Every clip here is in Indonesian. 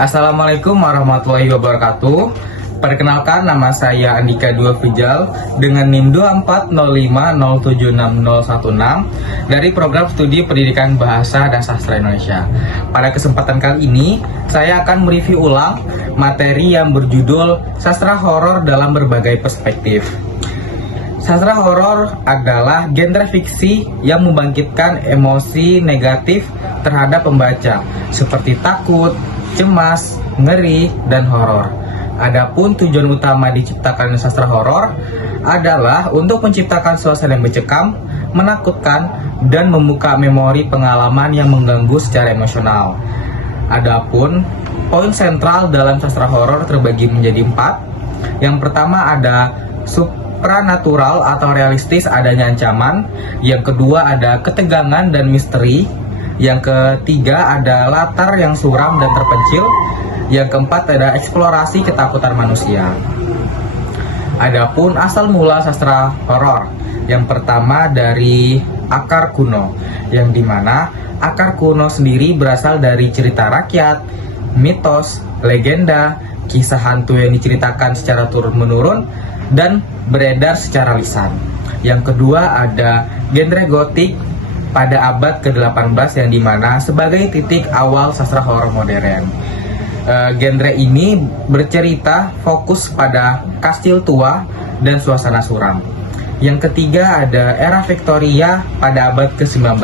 Assalamualaikum warahmatullahi wabarakatuh. Perkenalkan, nama saya Andika Dua Fijal dengan NIM 240507616 dari Program Studi Pendidikan Bahasa dan Sastra Indonesia. Pada kesempatan kali ini, saya akan mereview ulang materi yang berjudul Sastra Horor dalam Berbagai Perspektif. Sastra horor adalah genre fiksi yang membangkitkan emosi negatif terhadap pembaca, seperti takut, cemas, ngeri, dan horor. Adapun tujuan utama diciptakan sastra horor adalah untuk menciptakan suasana yang mencekam, menakutkan, dan membuka memori pengalaman yang mengganggu secara emosional. Adapun poin sentral dalam sastra horor terbagi menjadi 4. Yang pertama ada supranatural atau realistis adanya ancaman. Yang kedua ada ketegangan dan misteri. Yang ketiga ada latar yang suram dan terpencil. Yang keempat ada eksplorasi ketakutan manusia. Adapun asal mula sastra horor, yang pertama dari akar kuno, yang dimana akar kuno sendiri berasal dari cerita rakyat, mitos, legenda, kisah hantu yang diceritakan secara turun-menurun dan beredar secara lisan. Yang kedua ada genre gotik pada abad ke-18 yang dimana sebagai titik awal sastra horor modern. Genre ini bercerita fokus pada kastil tua dan suasana suram. Yang ketiga ada era Victoria pada abad ke-19,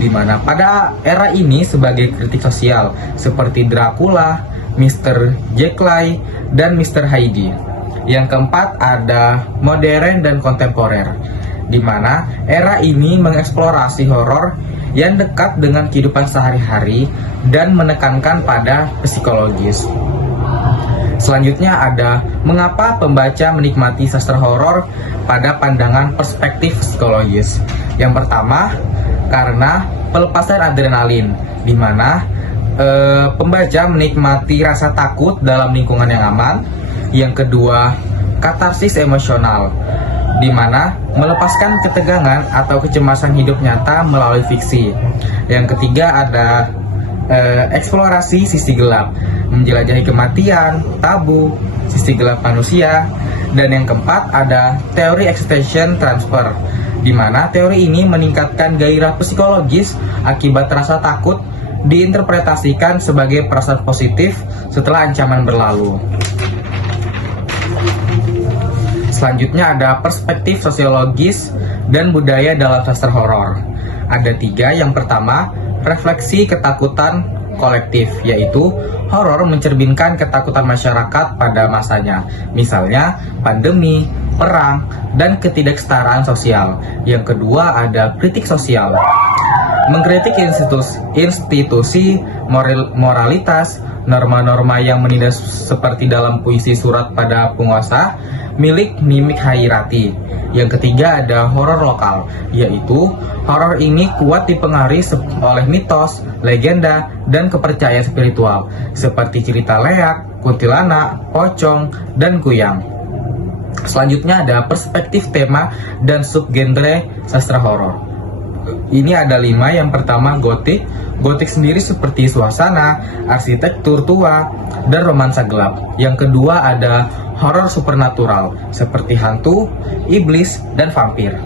di mana pada era ini sebagai kritik sosial seperti Dracula, Mr. Jekyll, dan Mr. Hyde. Yang keempat ada modern dan kontemporer, di mana era ini mengeksplorasi horor yang dekat dengan kehidupan sehari-hari dan menekankan pada psikologis. Selanjutnya ada mengapa pembaca menikmati sastra horor pada pandangan perspektif psikologis. Yang pertama, karena pelepasan adrenalin, di mana pembaca menikmati rasa takut dalam lingkungan yang aman. Yang kedua, katarsis emosional, di mana melepaskan ketegangan atau kecemasan hidup nyata melalui fiksi. Yang ketiga ada eksplorasi sisi gelap, menjelajahi kematian, tabu, sisi gelap manusia. Dan yang keempat ada teori extension transfer, di mana teori ini meningkatkan gairah psikologis akibat rasa takut diinterpretasikan sebagai perasaan positif setelah ancaman berlalu. Selanjutnya ada perspektif sosiologis dan budaya dalam sastra horor. Ada 3. Yang pertama, refleksi ketakutan kolektif, yaitu horor mencerminkan ketakutan masyarakat pada masanya, misalnya pandemi, perang, dan ketidaksetaraan sosial. Yang kedua ada kritik sosial, mengkritik institusi, moralitas, norma-norma yang menindas seperti dalam puisi Surat pada Penguasa milik Mimik Hairati. Yang ketiga ada horor lokal, yaitu horor ini kuat dipengaruhi oleh mitos, legenda, dan kepercayaan spiritual seperti cerita leak, kuntilanak, pocong, dan kuyang. Selanjutnya ada perspektif tema dan subgenre sastra horor. Ini ada 5. Yang pertama gotik. Gotik sendiri seperti suasana, arsitektur tua, dan romansa gelap. Yang kedua ada horor supernatural seperti hantu, iblis, dan vampir.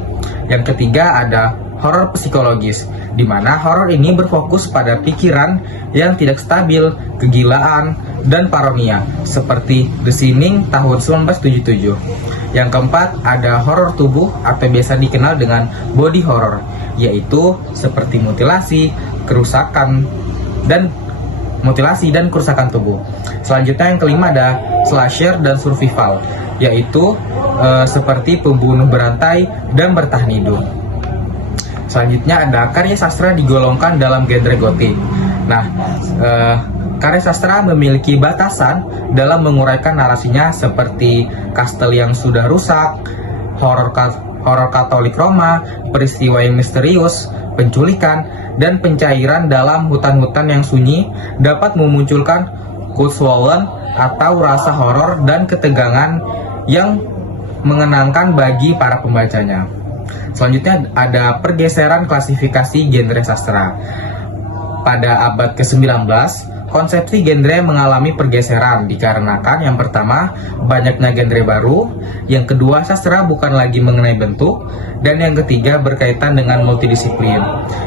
Yang ketiga ada horor psikologis, di mana horor ini berfokus pada pikiran yang tidak stabil, kegilaan, dan paranoia seperti The Shining tahun 1977. Yang keempat ada horor tubuh atau biasa dikenal dengan body horror, yaitu seperti mutilasi dan kerusakan tubuh. Selanjutnya yang kelima ada slasher dan survival, yaitu seperti pembunuh berantai dan bertahan hidup. Selanjutnya ada karya sastra digolongkan dalam genre gotik. Nah, karya sastra memiliki batasan dalam menguraikan narasinya seperti kastel yang sudah rusak, horor Katolik Roma, peristiwa yang misterius, penculikan, dan pencairan dalam hutan-hutan yang sunyi dapat memunculkan kutswollen atau rasa horor dan ketegangan yang mengenangkan bagi para pembacanya. Selanjutnya ada pergeseran klasifikasi genre sastra. Pada abad ke-19, konsepsi genre mengalami pergeseran dikarenakan yang pertama, banyaknya genre baru, yang kedua, sastra bukan lagi mengenai bentuk, dan yang ketiga, berkaitan dengan multidisiplin.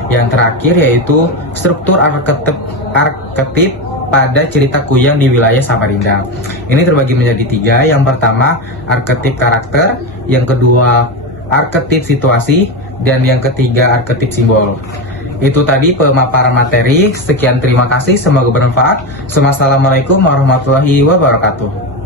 Yang terakhir yaitu struktur arketip pada cerita kuyang di wilayah Samarinda. Ini terbagi menjadi tiga. Yang pertama, arketip karakter, yang kedua, arketip situasi, dan yang ketiga, arketip simbol. Itu tadi pemaparan materi. Sekian, terima kasih, semoga bermanfaat. Wassalamualaikum warahmatullahi wabarakatuh.